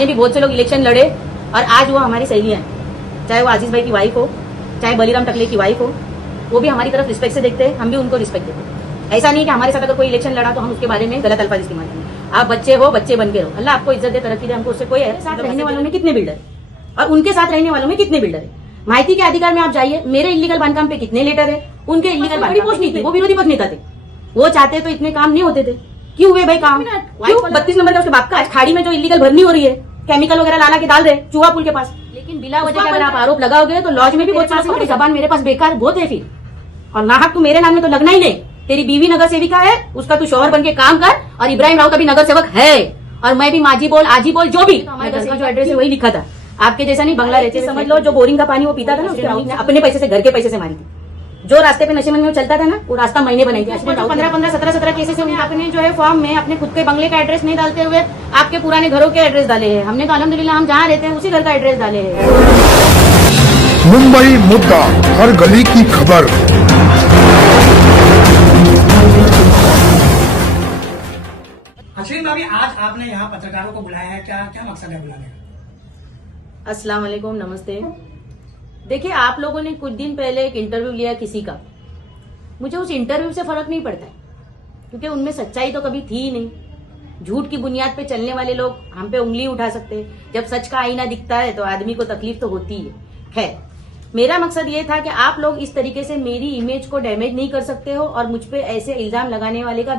सामने भी बहुत से लोग इलेक्शन लड़े और आज वो हमारी सहेलियां हैं, चाहे वो आजीज भाई की वाइफ हो, चाहे बलीराम टकले की वाइफ हो, वो भी हमारी तरफ रिस्पेक्ट से देखते हैं, हम भी उनको रिस्पेक्ट देते हैं। ऐसा नहीं कि हमारे साथ अगर कोई इलेक्शन लड़ा तो हम उसके बारे में गलत अल्फाज इस्तेमाल करें। आप बच्चे हो, बच्चे बन के रहो, अल्लाह आपको इज्जत दे, तरक्की दे, हमको उससे कोई है। साथ रहने वालों में कितने बिल्डर है और उनके साथ रहने वालों में कितने बिल्डर है? माहिती के अधिकार में आप जाइए, मेरे इलीगल बांधकाम पे कितने लेटर है, उनके इलीगल बड़ी पोस्ट नहीं थी, वो विरोधी पक्ष नेता थे, वो चाहते तो इतने काम नहीं होते थे। क्यों हुए भाई काम? 32 नंबर का उसके बाप का आज खाड़ी में जो इलीगल भरनी हो रही है, केमिकल वगैरह लाला के डाल रहे चूहा पुल के पास। लेकिन बिला वजह अगर आप आरोप लगाओगे तो लॉज में भी बहुत सारी जबान मेरे पास बेकार बहुत है फिर, और नाहक तू मेरे नाम में तो लगना ही नहीं। तेरी बीवी नगर सेविका है, उसका तू शौहर बन के काम कर, और इब्राहिम राव का भी नगर सेवक है, और मैं भी माजी बोल आजी बोल जो भी हमारे घर का जो एड्रेस है वही लिखा था। आपके जैसा नहीं बंगला रहते समझ लो, जो बोरिंग का पानी वो पीता था ना, उसके राउत ने अपने पैसे से, घर के पैसे से मारी थी। जो रास्ते पे नशेमंद में चलता था ना, वो रास्ता महीने बनाई थी। 15-15, 17 केसेस में आपने जो है फॉर्म में अपने खुद के बंगले का एड्रेस नहीं डालते हुए आपके पुराने घरों के एड्रेस डाले हैं। हमने तो अल्हम्दुलिल्लाह हम जहाँ रहते हैं उसी घर का एड्रेस डाले हैं। मुंबई मुद्दा, हर गली की खबर। अश्विन भाभी, आज आपने यहाँ पत्रकारों को बुलाया है, क्या क्या मकसद है बुलाने का? अस्सलाम वालेकुम, नमस्ते। देखिए, आप लोगों ने कुछ दिन पहले एक इंटरव्यू लिया किसी का, मुझे उस इंटरव्यू से फर्क नहीं पड़ता है, क्योंकि उनमें सच्चाई तो कभी थी ही नहीं। झूठ की बुनियाद पे चलने वाले लोग हम पे उंगली उठा सकते हैं। जब सच का आईना दिखता है तो आदमी को तकलीफ तो होती है। खैर, मेरा मकसद ये था कि आप लोग इस तरीके से मेरी इमेज को डैमेज नहीं कर सकते हो, और मुझ पे ऐसे इल्जाम लगाने वाले का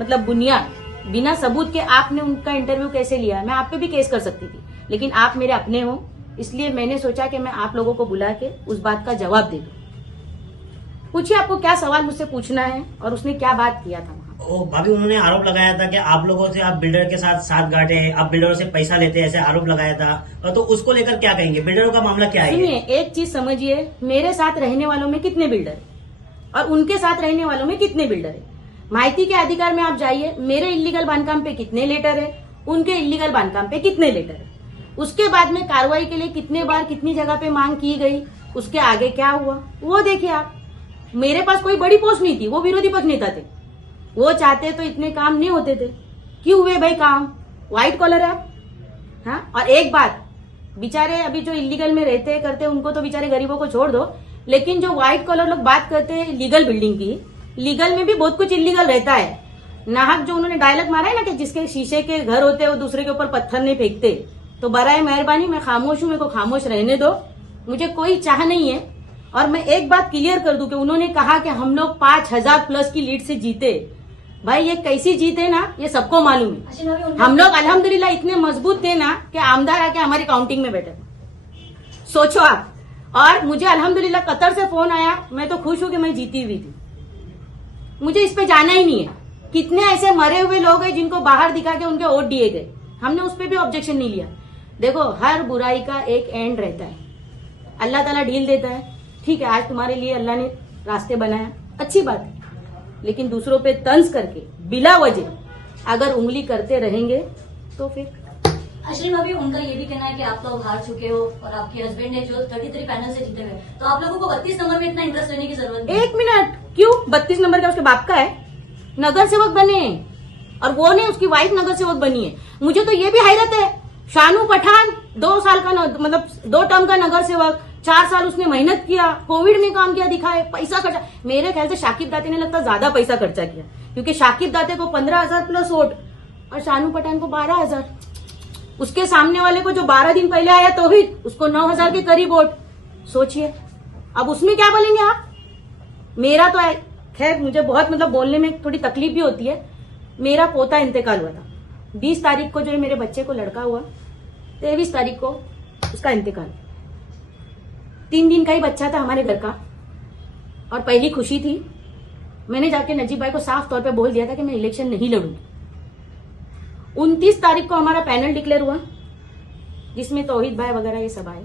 मतलब बुनियाद, बिना सबूत के आपने उनका इंटरव्यू कैसे लिया। मैं आप पे भी केस कर सकती थी, लेकिन आप मेरे अपने हो, इसलिए मैंने सोचा कि मैं आप लोगों को बुला के उस बात का जवाब दे दूं। पूछिए आपको क्या सवाल मुझसे पूछना है, और उसने क्या बात किया था वहां। ओ भाभी, उन्होंने आरोप लगाया था कि आप लोगों से, आप बिल्डर के साथ साथ गांठे हैं, आप बिल्डरों से पैसा लेते हैं, ऐसे आरोप लगाया था। तो उसको लेकर क्या कहेंगे? बिल्डरों का मामला क्या है? सुनिए, एक चीज समझिए, मेरे साथ रहने वालों में कितने बिल्डर है और उनके साथ रहने वालों में कितने बिल्डर है। माहिती के अधिकार में आप जाइए, मेरे इलीगल बांधकाम पे कितने लेटर है, उनके इलीगल बांधकाम पे कितने लेटर है, उसके बाद में कार्रवाई के लिए कितने बार कितनी जगह पे मांग की गई, उसके आगे क्या हुआ वो देखिए आप। मेरे पास कोई बड़ी पोस्ट नहीं थी, वो विरोधी पक्ष नेता थे, वो चाहते तो इतने काम नहीं होते थे। क्यों हुए भाई काम? व्हाइट कॉलर है आप। हाँ, और एक बात, बेचारे अभी जो इलीगल में रहते करते उनको तो बेचारे गरीबों को छोड़ दो, लेकिन जो व्हाइट कॉलर लोग बात करते हैं लीगल बिल्डिंग की, लीगल में भी बहुत कुछ इलीगल रहता है। नाहक जो उन्होंने डायलॉग मारा है ना कि जिसके शीशे के घर होते हैं वो दूसरे के ऊपर पत्थर नहीं फेंकते, तो बराए मेहरबानी मैं खामोश हूं, मेरे को खामोश रहने दो, मुझे कोई चाह नहीं है। और मैं एक बात क्लियर कर दूं कि उन्होंने कहा कि हम लोग 5000 प्लस की लीड से जीते। भाई ये कैसी जीत है ना, ये सबको मालूम है। हम लोग अल्हम्दुलिल्लाह इतने मजबूत थे ना कि आमदार आके हमारी काउंटिंग में बैठे। सोचो आप। और मुझे अल्हम्दुलिल्लाह कतर से फोन आया, मैं तो खुश हूं कि मैं जीती हुई थी, मुझे इस पे जाना ही नहीं है। कितने ऐसे मरे हुए लोग हैं जिनको बाहर दिखा के उनके वोट दिए गए, हमने उस पर भी ऑब्जेक्शन नहीं लिया। देखो, हर बुराई का एक एंड रहता है, अल्लाह ताला ढील देता है। ठीक है, आज तुम्हारे लिए अल्लाह ने रास्ते बनाया, अच्छी बात है, लेकिन दूसरों पे तंज करके बिला वजह अगर उंगली करते रहेंगे तो फिर। अश्विन भाभी, उनका ये भी कहना है कि आप लोग हार चुके हो और आपके हस्बैंड ने जो 33 पैनल से जीते हुए, तो आप लोगों को 32 नंबर में इतना इंटरेस्ट लेने की जरूरत नहीं। एक मिनट, क्यों? 32 नंबर का उसके बाप का है, नगर सेवक बने, और वो ने उसकी वाइफ नगर सेवक बनी है। मुझे तो ये भी हैरत है, शानू पठान 2 साल का मतलब 2 टर्म का नगर सेवक, 4 साल उसने मेहनत किया, कोविड में काम किया, दिखाए पैसा खर्चा। मेरे ख्याल से शाकिब दाते ने लगता ज्यादा पैसा खर्चा किया, क्योंकि शाकिब दाते को 15,000 प्लस वोट और शानू पठान को 12,000। उसके सामने वाले को जो 12 दिन पहले आया तौहीद, उसको 9,000 के करीब वोट। सोचिए अब उसमें क्या बोलेंगे आप। मेरा तो खैर मुझे बहुत मतलब बोलने में थोड़ी तकलीफ भी होती है। मेरा पोता इंतकाल हुआ था 20 तारीख को, जो है मेरे बच्चे को लड़का हुआ, 23 तारीख को उसका इंतकाल। 3 दिन का ही बच्चा था हमारे घर का, और पहली खुशी थी। मैंने जाके नजीब भाई को साफ तौर पे बोल दिया था कि मैं इलेक्शन नहीं लड़ूंगी। 29 तारीख को हमारा पैनल डिक्लेयर हुआ, जिसमें तौहीद भाई वगैरह ये सब आए।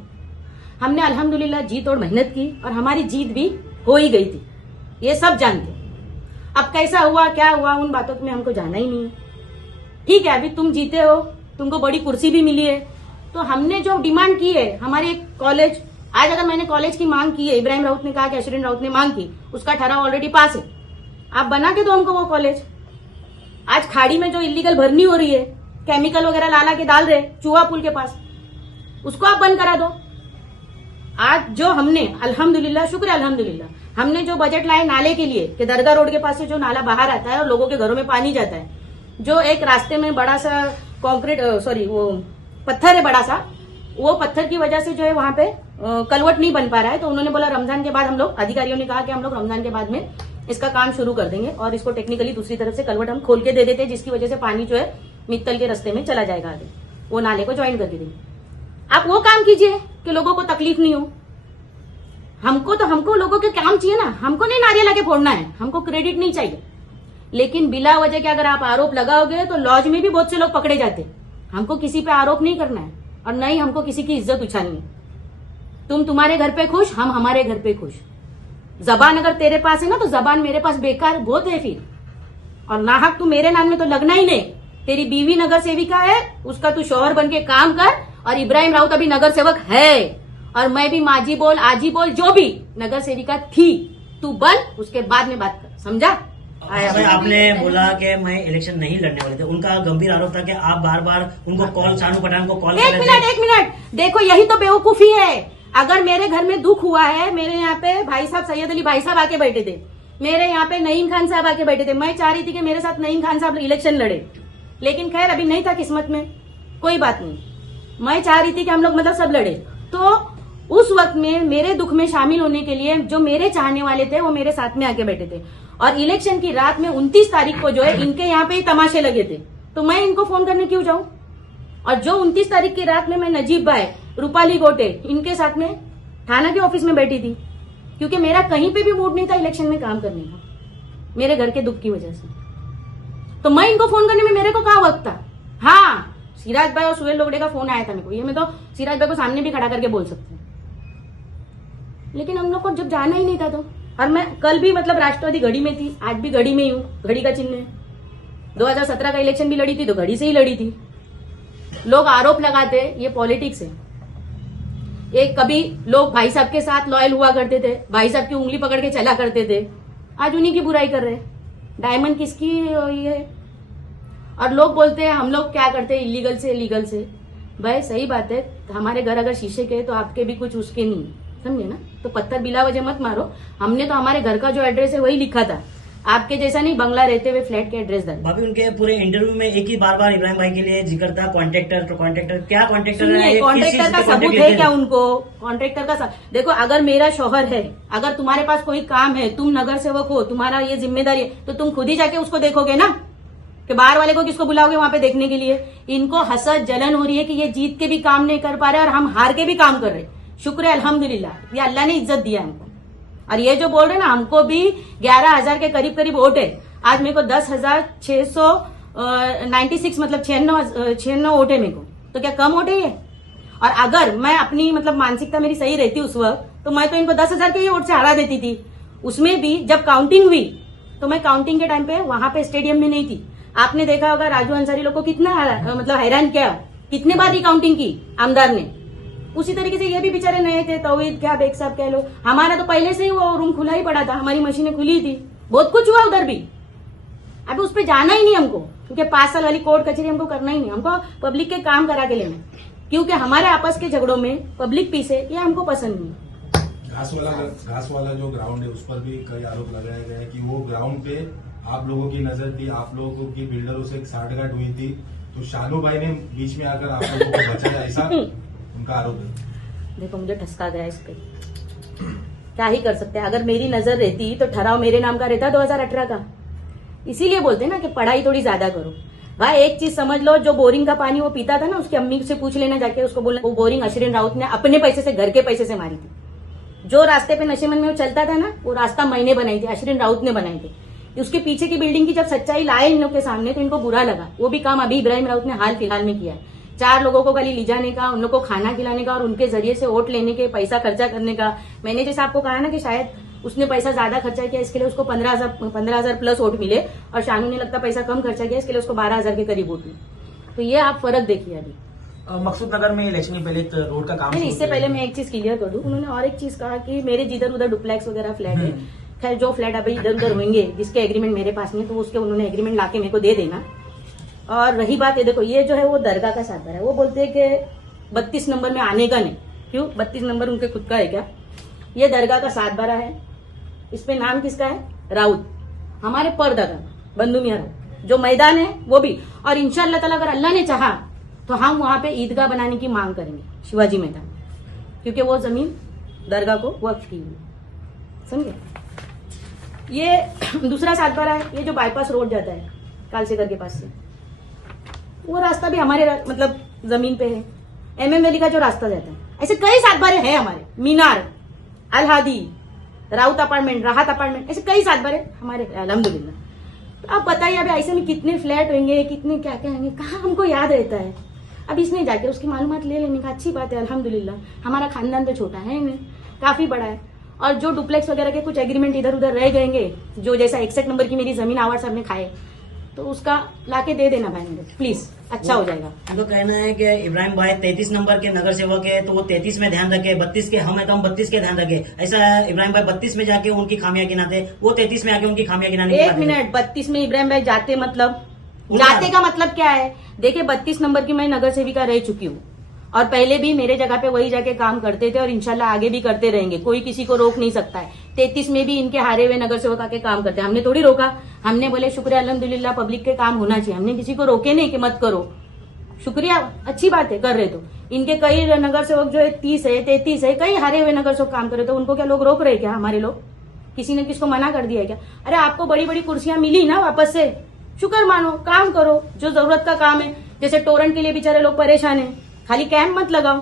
हमने अल्हम्दुलिल्लाह जीत और मेहनत की, और हमारी जीत भी हो ही गई थी, ये सब जानते। अब कैसा हुआ क्या हुआ उन बातों में हमको जाना ही नहीं है। ठीक है, अभी तुम जीते हो, तुमको बड़ी कुर्सी भी मिली है, तो हमने जो डिमांड की है हमारे कॉलेज, आज अगर मैंने कॉलेज की मांग की है, इब्राहिम राउत ने कहा कि अशरीन राउत ने मांग की, उसका ठहराव ऑलरेडी पास है, आप बना के दो हमको वो कॉलेज। आज खाड़ी में जो इलीगल भरनी हो रही है, केमिकल वगैरह ला के डाल रहे चूहा पुल के पास, उसको आप बंद करा दो। आज जो हमने अल्हम्दुलिल्लाह, शुक्र है अल्हम्दुलिल्लाह, हमने जो बजट लाए नाले के लिए कि दरगाह रोड के पास से जो नाला बाहर आता है और लोगों के घरों में पानी जाता है, जो एक रास्ते में बड़ा सा कंक्रीट वो पत्थर है बड़ा सा, वो पत्थर की वजह से जो है वहां पे कलवट नहीं बन पा रहा है। तो उन्होंने बोला रमजान के बाद हम लोग, अधिकारियों ने कहा कि हम लोग रमजान के बाद में इसका काम शुरू कर देंगे और इसको टेक्निकली दूसरी तरफ से कलवट हम खोल के दे देते हैं, जिसकी वजह से पानी जो है मित्तल के रास्ते में चला जाएगा, आगे वो नाले को ज्वाइन करके देंगे। आप वो काम कीजिए कि लोगों को तकलीफ नहीं हो। हमको लोगों के काम चाहिए ना, हमको नहीं नारियल आके फोड़ना है, हमको क्रेडिट नहीं चाहिए। लेकिन बिला वजह के अगर आप आरोप लगाओगे तो लॉज में भी बहुत से लोग पकड़े जाते। हमको किसी पे आरोप नहीं करना है और न ही हमको किसी की इज्जत उछालनी है। तुम तुम्हारे घर पे खुश, हम हमारे घर पे खुश। जबान अगर तेरे पास है ना तो जबान मेरे पास बेकार बहुत है फिर, और नाहक तू मेरे नाम में तो लगना ही नहीं। तेरी बीवी नगर सेविका है, उसका तू शौहर बन के काम कर, और इब्राहिम राउत अभी नगर सेवक है, और मैं भी माजी बोल आजी बोल जो भी नगर सेविका थी, तू बन, उसके बाद में बात कर, समझा? भाई आपने बोला कि मैं इलेक्शन नहीं लड़ने वाले थे, उनका गंभीर आरोप था कि आप बार बार उनको कॉल, शानू पठान को कॉल कर रहे थे। एक मिनट, देखो यही तो बेवकूफी है। अगर मेरे घर में दुख हुआ है, मेरे यहाँ पे भाई साहब सैयद अली भाई साहब आके बैठे थे, मेरे यहाँ पे नईम खान साहब आके बैठे थे, मैं चाह रही थी कि मेरे साथ नईम खान साहब इलेक्शन लड़े, लेकिन खैर अभी नहीं था किस्मत में, कोई बात नहीं। मैं चाह रही थी कि हम लोग मतलब सब लड़े। तो उस वक्त में मेरे दुख में शामिल होने के लिए जो मेरे चाहने वाले थे वो मेरे साथ में आके बैठे थे, और इलेक्शन की रात में 29 तारीख को जो है इनके यहाँ पे ही तमाशे लगे थे, तो मैं इनको फोन करने क्यों जाऊं? और जो 29 तारीख की रात में मैं नजीब भाई, रूपाली गोटे, इनके साथ में थाना के ऑफिस में बैठी थी, क्योंकि मेरा कहीं पे भी मूड नहीं था इलेक्शन में काम करने का, मेरे घर के दुख की वजह से। तो मैं इनको फोन करने में मेरे को कहाँ वक्त था? हाँ, सिराज भाई और सुहेल लोगड़े का फोन आया था मेरे को, ये मैं तो सिराज भाई को सामने भी खड़ा करके बोल सकती हूँ, लेकिन हम लोग को जब जाना ही नहीं था तो। और मैं कल भी मतलब राष्ट्रवादी घड़ी में थी, आज भी घड़ी में ही हूँ, घड़ी का चिन्ह है। 2017 का इलेक्शन भी लड़ी थी तो घड़ी से ही लड़ी थी। लोग आरोप लगाते, ये पॉलिटिक्स है। एक कभी लोग भाई साहब के साथ लॉयल हुआ करते थे, भाई साहब की उंगली पकड़ के चला करते थे, आज उन्हीं की बुराई कर रहे हैं। डायमंड किसकी ये? और लोग बोलते हैं हम लोग क्या करते हैं इलीगल से लीगल से। भाई सही बात है, हमारे घर अगर शीशे के तो आपके भी कुछ उसके नहीं, समझे ना? तो पत्थर बिला वजह मत मारो। हमने तो हमारे घर का जो एड्रेस है वही लिखा था, आपके जैसा नहीं बंगला रहते हुए फ्लैट के एड्रेस डाल। भाभी उनके पूरे इंटरव्यू में एक ही बार इब्राहिम भाई के लिए जिक्र था कॉन्ट्रैक्टर, तो कॉन्ट्रैक्टर क्या कॉन्ट्रैक्टर है? कॉन्ट्रैक्टर का सबूत है क्या उनको? कॉन्ट्रैक्टर का देखो, अगर मेरा शौहर है, अगर तुम्हारे पास कोई काम है, तुम नगर सेवक हो, तुम्हारा ये जिम्मेदारी है, तो तुम खुद ही जाके उसको देखोगे ना, कि बाहर वाले को किसको बुलाओगे वहां पे देखने के लिए? इनको हसद जलन हो रही है कि ये जीत के भी काम नहीं कर पा रहे और हम हार के भी काम कर रहे। शुक्र है अल्हम्दुलिल्लाह, ये अल्लाह ने इज्जत दिया हमको। और ये जो बोल रहे ना, हमको भी 11,000 के करीब करीब वोट है। आज मेरे को 10,696 मतलब 96 वोट है मेरे को, तो क्या कम वोट है ये? और अगर मैं अपनी मतलब मानसिकता मेरी सही रहती उस वक्त, तो मैं तो इनको 10,000 के ही वोट से हरा देती थी। उसमें भी जब काउंटिंग हुई तो मैं काउंटिंग के टाइम पे वहां पे स्टेडियम में नहीं थी। आपने देखा होगा राजू अंसारी लोग को कितना मतलब हैरान किया, कितने बार रिकाउंटिंग की आमदार ने। उसी तरीके से ये भी बेचारे नए थे, तौहीद क्या बेग साहब कह लो, हमारा तो पहले से ही वो रूम खुला ही पड़ा था, हमारी मशीनें खुली थी, बहुत कुछ हुआ उधर भी। अभी उस पर जाना ही नहीं हमको, क्योंकि 5 साल वाली कोर्ट कचहरी हमको करना ही नहीं, हमको पब्लिक के काम करा के लेना, क्योंकि हमारे आपस के झगड़ों में पब्लिक पीस है, ये हमको पसंद नहीं। घास वाला जो ग्राउंड है उस पर भी कई आरोप लगाया गया है कि वो ग्राउंड पे आप लोगों की नजर थी, आप लोगों की बिल्डरों से साठगांठ हुई थी, तो शानू भाई ने बीच में आकर आप लोगों को बचाया, ऐसा उनका आरोप है। देखो मुझे ठसका गया इस पे, क्या ही कर सकते हैं। अगर मेरी नजर रहती तो ठहराव मेरे नाम का रहता 2018 का। इसीलिए बोलते ना कि पढ़ाई थोड़ी ज्यादा करो। भाई एक चीज समझ लो, जो बोरिंग का पानी वो पीता था ना, उसकी अम्मी से पूछ लेना जाके, उसको बोलना वो बोरिंग अशरीन राउत ने अपने पैसे से, घर के पैसे से मारी थी। जो रास्ते पे नशेमन में वो चलता था ना, वो रास्ता मैंने बनाई थी, अशरीन राउत ने बनाई थी। उसके पीछे की बिल्डिंग की जब सच्चाई लाए इन लोग के सामने तो इनको बुरा लगा। वो भी काम अभी इब्राहिम राउत ने हाल फिलहाल में किया है। 4 लोगों को खाली ले जाने का, उन लोगों को खाना खिलाने का और उनके जरिए से वोट लेने के, पैसा खर्चा करने का। मैंने जैसे आपको कहा ना कि शायद उसने पैसा ज्यादा खर्चा किया, इसके लिए उसको 15,000 प्लस वोट मिले, और शानू ने लगता पैसा कम खर्चा किया, इसके लिए उसको 12,000 के करीब वोट मिले। तो ये आप फर्क देखिए। अभी मकसूद नगर में इलेक्शन के पहले रोड का काम, नहीं, इससे पहले मैं एक चीज क्लियर कर दूं। उन्होंने और एक चीज कहा कि मेरे जिधर उधर डुप्लेक्स वगैरह फ्लैट है, खैर जो फ्लैट अभी इधर उधर होंगे जिसके एग्रीमेंट मेरे पास नहीं, तो उसके उन्होंने एग्रीमेंट लाके मेरे को दे देना। और रही बात, ये देखो, ये जो है वो दरगाह का सातबारा है। वो बोलते हैं कि 32 नंबर में आने का नहीं। क्यों? 32 नंबर उनके खुद का है क्या? ये दरगाह का सातबारा है। इस पे नाम किसका है? राउत, हमारे परदादा बंधु मियां राउत। जो मैदान है वो भी, और इंशाअल्लाह ताला अगर अल्लाह ने चाहा तो हम वहां पे ईदगाह बनाने की मांग करेंगे, शिवाजी मैदान, क्योंकि वो जमीन दरगाह को वक्फ की हुई, समझे? ये दूसरा सातबारा है, ये जो बाईपास रोड जाता है कालसेगर के पास से, वो रास्ता भी हमारे मतलब जमीन पे है। MM वैली का जो रास्ता जाता है, ऐसे कई सातबारे हैं हमारे। मीनार, अलहादी, राउत अपार्टमेंट, राहत अपार्टमेंट, ऐसे कई सातबारे हमारे, अल्हम्दुलिल्लाह। तो आप बताइए अभी ऐसे में कितने फ्लैट होंगे, कितने क्या क्या होंगे, कहाँ हमको याद रहता है? अब इसने जाके उसकी मालूमात ले लेने का अच्छी बात है, अल्हम्दुलिल्लाह। हमारा खानदान तो छोटा है नहीं, काफी बड़ा है। और जो डुप्लेक्स वगैरह के कुछ एग्रीमेंट इधर उधर रह गएंगे, जो जैसा 61 नंबर की मेरी जमीन आवाज साहब ने खाए, तो उसका लाके दे देना भाई मेरे, प्लीज, अच्छा हो जाएगा। उनको कहना है कि इब्राहिम भाई 33 नंबर के नगर सेवक है, तो वो 33 में ध्यान रखे, 32 के हम है तो हम 32 के ध्यान रखे। ऐसा इब्राहिम भाई 32 में जाके उनकी खामियां गिनाते, वो 33 में आके उनकी खामियां गिनाने। एक मिनट, 32 में इब्राहिम भाई जाते मतलब, जाते का मतलब क्या है? देखिए 32 नंबर की मैं नगर सेविका रह चुकी हूँ, और पहले भी मेरे जगह पे वही जाके काम करते थे, और इंशाल्लाह आगे भी करते रहेंगे। कोई किसी को रोक नहीं सकता है। 33 में भी इनके हारे हुए नगर सेवक आके काम करते हैं, हमने थोड़ी रोका। हमने बोले शुक्रिया, अल्हम्दुलिल्लाह, पब्लिक के काम होना चाहिए। हमने किसी को रोके नहीं कि मत करो, शुक्रिया, अच्छी बात है कर रहे। तो इनके कई नगर सेवक जो है 30 है, 33 है, कई हारे हुए नगर सेवक काम कर रहे, तो उनको क्या लोग रोक रहे क्या? हमारे लोग, किसी ने किसको मना कर दिया क्या? अरे आपको बड़ी बड़ी कुर्सियां मिली ना वापस से, शुक्र मानो, काम करो जो जरूरत का काम है। जैसे टोरेंट के लिए बेचारे लोग परेशान है, खाली कैंप मत लगाओ,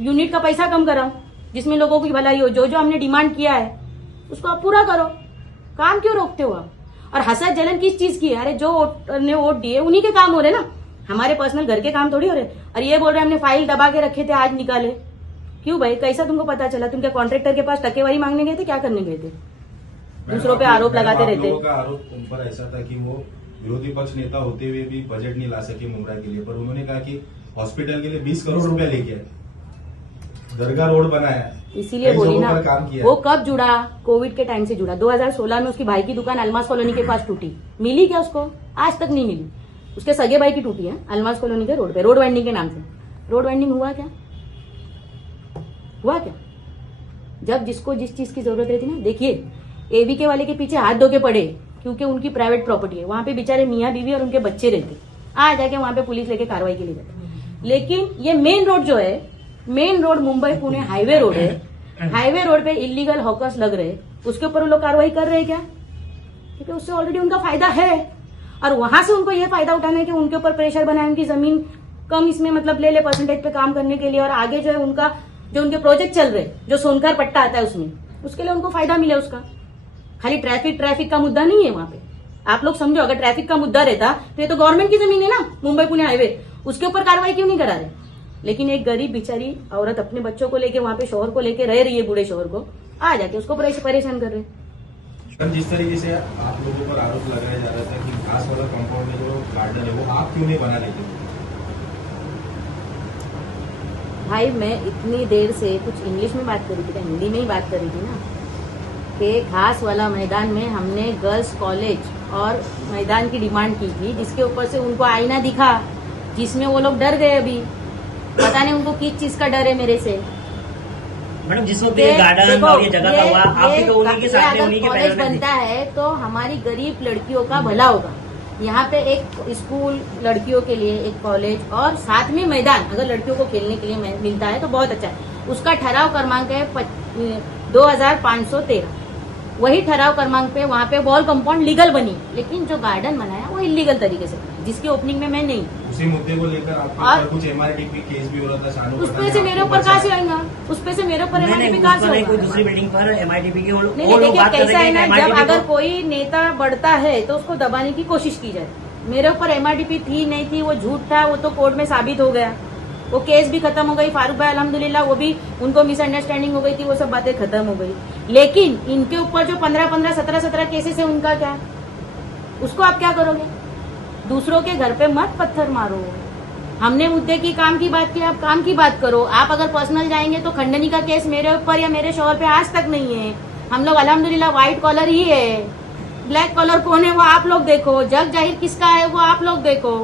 यूनिट का पैसा कम कराओ, जिसमें लोगों की भलाई हो। जो जो हमने डिमांड किया है उसको आप पूरा करो, काम क्यों रोकते हो आप? और हसद जलन किस चीज की है? अरे जो ने वोट दिए उन्हीं के काम हो रहे ना, हमारे पर्सनल घर के काम थोड़ी हो रहे। और ये बोल रहे हमने फाइल दबा के रखे थे, आज निकाले। क्यों भाई, कैसा तुमको पता चला? तुम क्या कॉन्ट्रेक्टर के पास टकेवारी मांगने गए थे? क्या करने गए थे? दूसरों पे आरोप लगाते रहते। लोगों का आरोप उन पर ऐसा था कि वो विरोधी पक्ष नेता होते हुए भी बजट नहीं ला सके मुमरा के लिए, पर उन्होंने कहा कि हॉस्पिटल के लिए 20 करोड़ रुपया लेके आए, दरगाह रोड बनाया, इसीलिए बोली ना, काम किया। वो कब जुड़ा? कोविड के टाइम से जुड़ा। 2016 में उसकी भाई की दुकान अलमास कॉलोनी के पास टूटी, मिली क्या उसको? आज तक नहीं मिली। उसके सगे भाई की टूटी है अलमास कॉलोनी के रोड पे, रोड वाइंडिंग के नाम से। रोड वाइंडिंग हुआ क्या? हुआ क्या? जब जिसको जिस चीज की जरूरत रहती ना, देखिए एवीके वाले के पीछे हाथ धो के पड़े, क्योंकि उनकी प्राइवेट प्रॉपर्टी है, वहां पे बेचारे मियाँ बीवी और उनके बच्चे रहते, आ जाके वहां पे पुलिस लेके कार्रवाई के लिए जाते। लेकिन ये मेन रोड जो है, main road Mumbai Pune highway road है, हाईवे रोड पे इलीगल हॉकर्स लग रहे, उसके ऊपर वो लोग कार्रवाई कर रहे हैं क्या? क्योंकि उससे ऑलरेडी उनका फायदा है, और वहां से उनको ये फायदा उठाना है कि उनके ऊपर प्रेशर बनाए, उनकी जमीन कम इसमें मतलब ले परसेंटेज पे काम करने के लिए, और आगे जो है उनका जो उनके प्रोजेक्ट चल रहे, जो सोनकर पट्टा आता है उसमें, उसके लिए उनको फायदा मिले उसका। खाली ट्रैफिक का मुद्दा नहीं है वहां पे, आप लोग समझो। अगर ट्रैफिक का मुद्दा रहता तो ये तो गवर्नमेंट की जमीन है ना, मुंबई पुणे हाईवे, उसके ऊपर कार्रवाई क्यों नहीं करा रहे? लेकिन एक गरीब बेचारी औरत अपने बच्चों को लेके वहां पे शोहर को लेके रह रही है, बूढ़े शोहर को, आ जाके उसको परेशान कर रहे। जिस तरीके से आप लोगों पर आरोप लगाया जा रहा था कि घास वाला कंपाउंड में जो गार्डन है वो आप क्यों नहीं बना लेते? भाई मैं इतनी देर से कुछ इंग्लिश में बात कर रही थी, क्या हिंदी में ही बात कर रही थी ना, कि घास वाला मैदान में हमने गर्ल्स कॉलेज और मैदान की डिमांड की थी, जिसके ऊपर से उनको आईना दिखा, जिसमें वो लोग डर गए। अभी पता नहीं उनको किस चीज का डर है मेरे से। मैडम जिस वक्त ये गार्डन और ये जगह का हुआ, आपके को उन्हीं के साथ में, उन्हीं के कॉलेज पैरों में बनता है तो हमारी गरीब लड़कियों का भला होगा। यहाँ पे एक स्कूल लड़कियों के लिए, एक कॉलेज और साथ में मैदान अगर लड़कियों को खेलने के लिए मिलता है तो बहुत अच्छा है। उसका ठहराव क्रमांक है 2513। वही ठहराव क्रमांक पे वहाँ पे वॉल कंपाउंड लीगल बनी, लेकिन जो गार्डन बनाया वो इलीगल तरीके से बना, जिसकी ओपनिंग में मैं नहीं। उसी मुद्दे को लेकर आपके और ऊपर कुछ MRTP केस भी हो रहा था, शानू उस पे से मेरे ऊपर कहाँ से आएगा? उस पे से मेरे ऊपर MRTP कहाँ से कोई होगा? दूसरी बिल्डिंग पर MITP की वो नहीं, लोग देखिए बात कर कैसा रहे है हैं ना, कि जब MITP अगर को कोई नेता बढ़ता है तो उसको दबाने की कोशिश की जाए। मेरे ऊपर MRTP थी नहीं थी, वो झूठ था, वो तो कोर्ट में साबित हो गया, वो केस भी खत्म हो गई। फारूक भाई अल्हम्दुलिल्लाह, वो भी उनको मिसअंडरस्टैंडिंग हो गई थी, वो सब बातें खत्म हो गई। लेकिन इनके ऊपर जो 15-15, 17-17 केसेस है, उनका क्या? उसको आप क्या करोगे? दूसरों के घर पे मत पत्थर मारो। हमने मुद्दे की काम की बात की, आप काम की बात करो। आप अगर पर्सनल जाएंगे तो खंडनी का केस मेरे ऊपर या मेरे शोहर पे आज तक नहीं है। हम लोग अल्हम्दुलिल्लाह व्हाइट कॉलर ही है, ब्लैक कॉलर कौन है वो आप लोग देखो, जग जाहिर किसका है वो आप लोग देखो।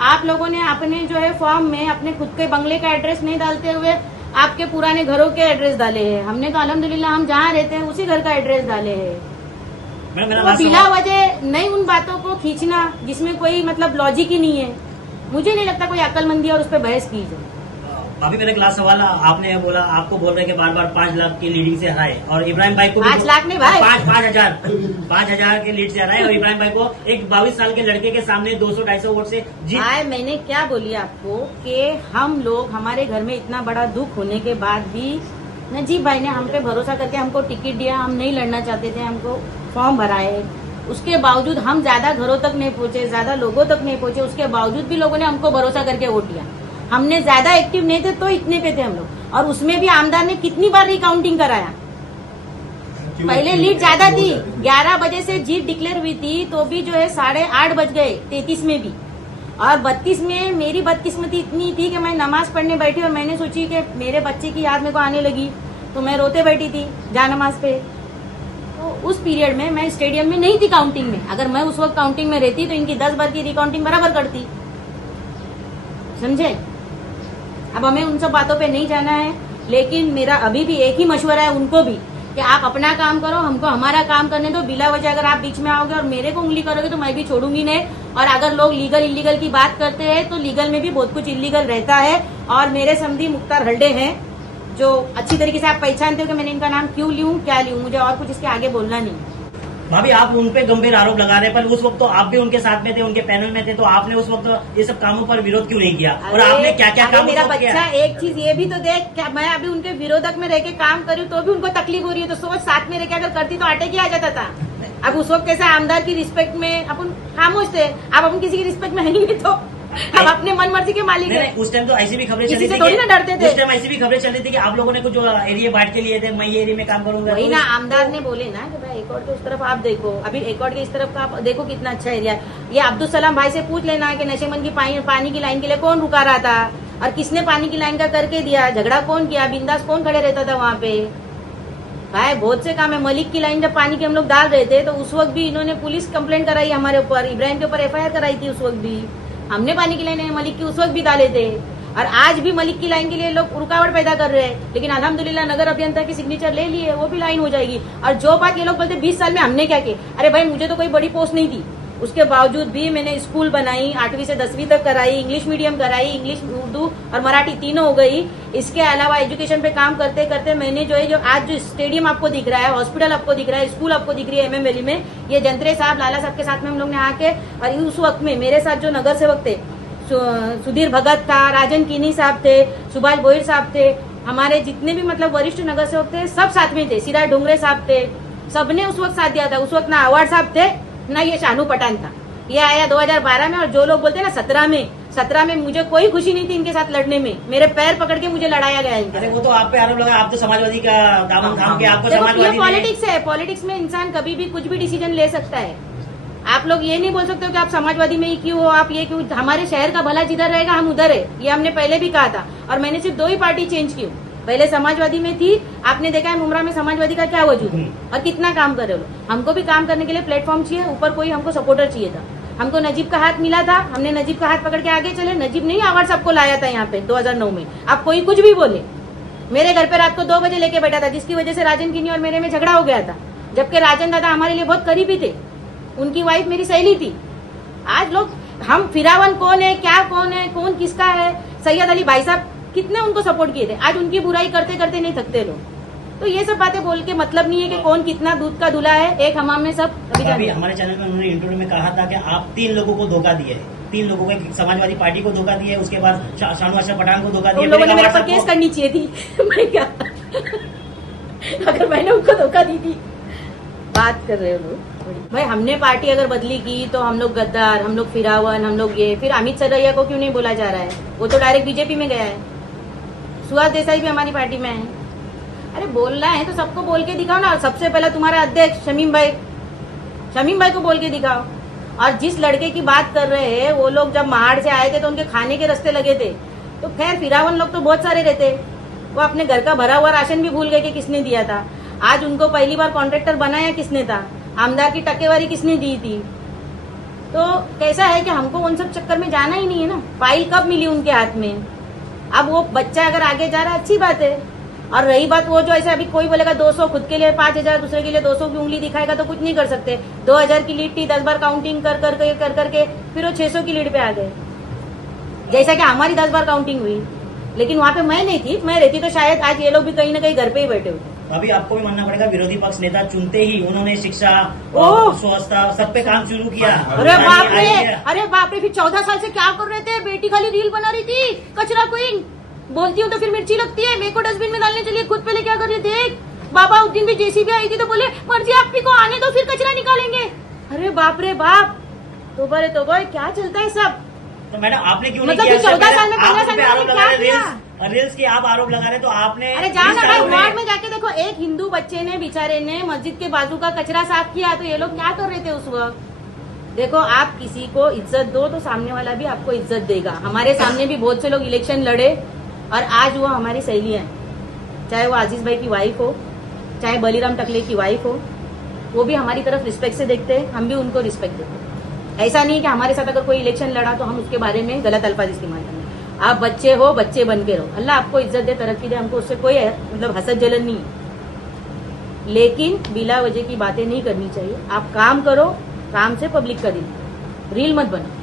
आप लोगों ने अपने जो है फॉर्म में अपने खुद के बंगले का एड्रेस नहीं डालते हुए आपके पुराने घरों के एड्रेस डाले हैं। हमने तो अल्हम्दुलिल्लाह हम जहाँ रहते हैं उसी घर का एड्रेस डाले हैं। मैडम मेरा तो लास्ट बिला सवाल- वजह नहीं उन बातों को खींचना जिसमें कोई मतलब लॉजिक ही नहीं है। मुझे नहीं लगता कोई अक्लमंदी है और उस पर बहस की जाए। अभी मेरा क्लास सवाल, आपने बोला आपको बोल रहे कि बार बार 5 लाख की लीडिंग से हराए और इब्राहिम भाई को भी 5 लाख नहीं भाई। 5,000 के लीड से हराए और इब्राहिम भाई को एक 22 साल के लड़के के सामने 200-250 वोट से जीत। भाई मैंने क्या बोली आपको कि हम लोग हमारे घर में इतना बड़ा दुख होने के बाद भी नजीब भाई ने हम पे भरोसा करके हमको टिकट दिया। हम नहीं लड़ना चाहते थे, हमको फॉर्म भराए। उसके बावजूद हम ज्यादा घरों तक नहीं पहुंचे, ज्यादा लोगों तक नहीं पहुंचे, उसके बावजूद भी लोगों ने हमको भरोसा करके वोट दिया। हमने ज्यादा एक्टिव नहीं थे तो इतने पे थे हम लोग। और उसमें भी आमदार ने कितनी बार रिकाउंटिंग कराया। पहले लीड ज्यादा थी, 11 बजे से जीत डिक्लेयर हुई थी तो भी जो है 8:30 बज गए 33 में भी। और 32 में मेरी बदकिस्मती इतनी थी कि मैं नमाज पढ़ने बैठी और मैंने सोची कि मेरे बच्चे की याद मेरे को आने लगी तो मैं रोते बैठी थी जा नमाज पे। तो उस पीरियड में मैं स्टेडियम में नहीं थी काउंटिंग में। अगर मैं उस वक्त काउंटिंग में रहती तो इनकी 10 बार की रिकाउंटिंग बराबर करती। समझे? अब हमें उन सब बातों पे नहीं जाना है, लेकिन मेरा अभी भी एक ही मशवरा है उनको भी कि आप अपना काम करो, हमको हमारा काम करने दो। बिला वजह अगर आप बीच में आओगे और मेरे को उंगली करोगे तो मैं भी छोड़ूंगी नहीं। और अगर लोग लीगल इलीगल की बात करते हैं तो लीगल में भी बहुत कुछ इलीगल रहता है। और मेरे समधी मुख्तार हल्डे हैं जो अच्छी तरीके से आप पहचानते हो कि मैंने इनका नाम क्यों लूं क्या लूं। मुझे और कुछ इसके आगे बोलना नहीं। भाभी आप उन पे गंभीर आरोप लगा रहे हैं, पर उस वक्त तो आप भी उनके साथ में थे, उनके पैनल में थे, तो आपने उस वक्त ये सब कामों पर विरोध क्यों नहीं किया? और आपने क्या क्या अरे काम मेरा किया? बच्चा एक चीज ये भी तो देख, क्या मैं अभी उनके विरोधक में रह के काम करी तो भी उनको तकलीफ हो रही है। तो सोच साथ में रह के अगर करती तो आटे की आ जाता था। अब उस वक्त कैसे आमदार की रिस्पेक्ट में अपन खामोश थे, अब अपन किसी की रिस्पेक्ट में है ही नहीं तो अब अपने मन मर्जी के मालिक है। उस टाइम तो ऐसी भी खबरें किसी चली से थी थोड़ी ना डरते थे। उस टाइम ऐसी भी खबरें चल रही थी कि आप लोगों ने कुछ जो एरिया बांट के लिए थे, मैं ये एरिया में काम करूंगा। वही तो ना आमदार ने बोले ना कि भाई एकॉर्ड के उस तरफ आप देखो, अभी एकॉर्ड के इस तरफ का आप देखो कितना अच्छा एरिया है। ये अब्दुल सलाम भाई से पूछ लेना कि नशेमंद की पानी की लाइन के लिए कौन रुका रहा था और किसने पानी की लाइन का करके दिया, झगड़ा कौन किया, बिंदास कौन खड़े रहता था वहाँ पे। भाई बहुत से काम है। मलिक की लाइन जब पानी की हम लोग डाल रहे थे तो उस वक्त भी इन्होंने पुलिस कंप्लेंट कराई हमारे ऊपर, इब्राहिम के ऊपर FIR कराई थी। उस वक्त भी हमने पानी की लाइन मलिक की उस वक्त भी डाले थे। और आज भी मलिक की लाइन के लिए लोग रुकावट पैदा कर रहे हैं, लेकिन अल्हम्दुलिल्लाह नगर अभियंता की सिग्नेचर ले लिए, वो भी लाइन हो जाएगी। और जो बात ये लोग बोलते 20 साल में हमने क्या किया, अरे भाई मुझे तो कोई बड़ी पोस्ट नहीं थी, उसके बावजूद भी मैंने स्कूल बनाई, 8वीं से 10वीं तक कराई, इंग्लिश मीडियम कराई, इंग्लिश उर्दू और मराठी तीनों हो गई। इसके अलावा एजुकेशन पे काम करते करते मैंने जो है जो आज जो स्टेडियम आपको दिख रहा है, हॉस्पिटल आपको दिख रहा है, स्कूल आपको दिख रही है MM वैली में, ये जंतरे साहब लाला साहब के साथ में हम लोग ने आके, और उस वक्त में मेरे साथ जो नगर सेवक थे सुधीर भगत था, राजन कीनी साहब थे, सुभाष गोयल साहब थे, हमारे जितने भी मतलब वरिष्ठ नगर सेवक थे सब साथ में थे, सिराज डोंगरे साहब थे, सबने उस वक्त साथ दिया था। उस वक्त ना अवार्ड साहब थे ना ये शानू पठान था। ये आया 2012 में। और जो लोग बोलते हैं ना 17 में मुझे कोई खुशी नहीं थी इनके साथ लड़ने में, मेरे पैर पकड़ के मुझे लड़ाया गया इनके अरे साथ। वो तो आप पे आरोप लगा, आप तो समाजवादी का दामन थाम के आपको देखो ये समाजवादी ने- पॉलिटिक्स है, पॉलिटिक्स में इंसान कभी भी कुछ भी डिसीजन ले सकता है। आप लोग ये नहीं बोल सकते हो कि आप समाजवादी में ही क्यों हो, आप ये क्यों। हमारे शहर का भला जिधर रहेगा हम उधर है, ये हमने पहले भी कहा था। और मैंने सिर्फ 2 ही पार्टी चेंज की, पहले समाजवादी में थी, आपने देखा है मुमरा में समाजवादी का क्या वजूद है और कितना काम कर रहे हो। हमको भी काम करने के लिए प्लेटफॉर्म चाहिए, ऊपर कोई हमको सपोर्टर चाहिए था। हमको नजीब का हाथ मिला था, हमने नजीब का हाथ पकड़ के आगे चले। नजीब नहीं आवाज सबको लाया था यहाँ पे 2009 में। अब कोई कुछ भी बोले, मेरे घर पे रात को 2 बजे लेके बैठा था, जिसकी वजह से राजन किनी और मेरे में झगड़ा हो गया था, जबकि राजन दादा हमारे लिए बहुत करीबी थे, उनकी वाइफ मेरी सहेली थी। आज लोग हम फिरावन कौन है, क्या कौन है, कौन किसका है, सैयद अली भाई साहब कितने उनको सपोर्ट किए थे, आज उनकी बुराई करते करते नहीं थकते लोग। तो ये सब बातें बोल के मतलब नहीं है कि कौन कितना दूध का दूल्हा है, एक हमाम में सब अभी अभी जाने। हमारे चैनल में उन्होंने इंटरव्यू में कहा था कि आप 3 लोगों को धोखा दिए, 3 लोगों को, एक समाजवादी पार्टी को धोखा दिए, उसके बाद शानू अशरफ पठान को धोखा उन दिया। लोगों ने फिर मेरे एक पर आवाज केस सबको- करनी चाहिए थी मैं क्या अगर मैंने उनको धोखा दी थी। बात कर रहे हो लोग। भाई हमने पार्टी अगर बदली की तो हम लोग गद्दार, हम लोग फिरावन, हम लोग ये। फिर अमित सरैया को क्यों नहीं बोला जा रहा है, वो तो डायरेक्ट बीजेपी में गया है। सुहास देसाई भी हमारी पार्टी में है। अरे बोलना है तो सबको बोल के दिखाओ ना। सबसे पहला तुम्हारा अध्यक्ष शमीम भाई को बोल के दिखाओ। और जिस लड़के की बात कर रहे हैं, वो लोग जब महाड़ से आए थे तो उनके खाने के रास्ते लगे थे। तो खैर फिरावन लोग तो बहुत सारे रहते, वो अपने घर का भरा हुआ राशन भी भूल गए कि किसने दिया था। आज उनको पहली बार कॉन्ट्रैक्टर बनाया किसने था, आमदार की टक्केवारी किसने दी थी। तो कैसा है कि हमको उन सब चक्कर में जाना ही नहीं है ना। फाइल कब मिली उनके हाथ में? अब वो बच्चा अगर आगे जा रहा है अच्छी बात है। और रही बात वो जो ऐसे अभी कोई बोलेगा 200 खुद के लिए 5000 दूसरे के लिए 200 की उंगली दिखाएगा तो कुछ नहीं कर सकते। 2000 की लीड थी, 10 बार काउंटिंग कर करके फिर वो 600 की लीड पे आ गए। जैसा कि हमारी 10 बार काउंटिंग हुई, लेकिन वहां पे मैं नहीं थी। मैं रहती तो शायद आज ये लोग भी कहीं ना कहीं घर पे ही बैठे होते। अभी आपको भी मानना पड़ेगा, विरोधी पक्ष नेता चुनते ही उन्होंने शिक्षा ओह! और स्वास्थ्य सब पे काम शुरू किया। अरे बाप रे, आइए। अरे बाप रे, फिर 14 साल से क्या कर रहे थे? बेटी खाली रील बना रही थी, कचरा क्वीन बोलती हूँ तो फिर मिर्ची लगती है। मेरे को डस्टबिन में डालने चलिए, खुद पहले क्या कर रहे थे? बाबा उस दिन भी जेसीबी आई थी तो बोले मर्जी आपकी को आने दो फिर कचरा निकालेंगे। अरे बाप रे बाप, तो बड़े तो भाई क्या चलता है सब। तो मैडम आपने क्यों मतलब नहीं कि किया? 14 साल में 15 साल में आरोप क्या लगा रहे किया? रील्स की आप आरोप लगा रहे तो आपने अरे जाओ ना भाई, आरोप वार्ड है। में जाके देखो, एक हिंदू बच्चे ने बेचारे ने मस्जिद के बाजू का कचरा साफ किया, तो ये लोग क्या कर रहे थे उस वक्त? देखो, आप किसी को इज्जत दो तो सामने वाला भी आपको इज्जत देगा। हमारे सामने भी बहुत से लोग इलेक्शन लड़े और आज वो हमारी सहेलियां हैं, चाहे वो आजीज भाई की वाइफ हो, चाहे बलीराम टकले की वाइफ हो, वो भी हमारी तरफ रिस्पेक्ट से देखते हैं, हम भी उनको रिस्पेक्ट देते हैं। ऐसा नहीं कि हमारे साथ अगर कोई इलेक्शन लड़ा तो हम उसके बारे में गलत अल्फाज इस्तेमाल करें। आप बच्चे हो, बच्चे बन के रहो, अल्लाह आपको इज्जत दे, तरक्की दे, हमको उससे कोई मतलब हसद जलन नहीं है। लेकिन बिला वजह की बातें नहीं करनी चाहिए। आप काम करो, काम से पब्लिक का दिल, रील मत बनो।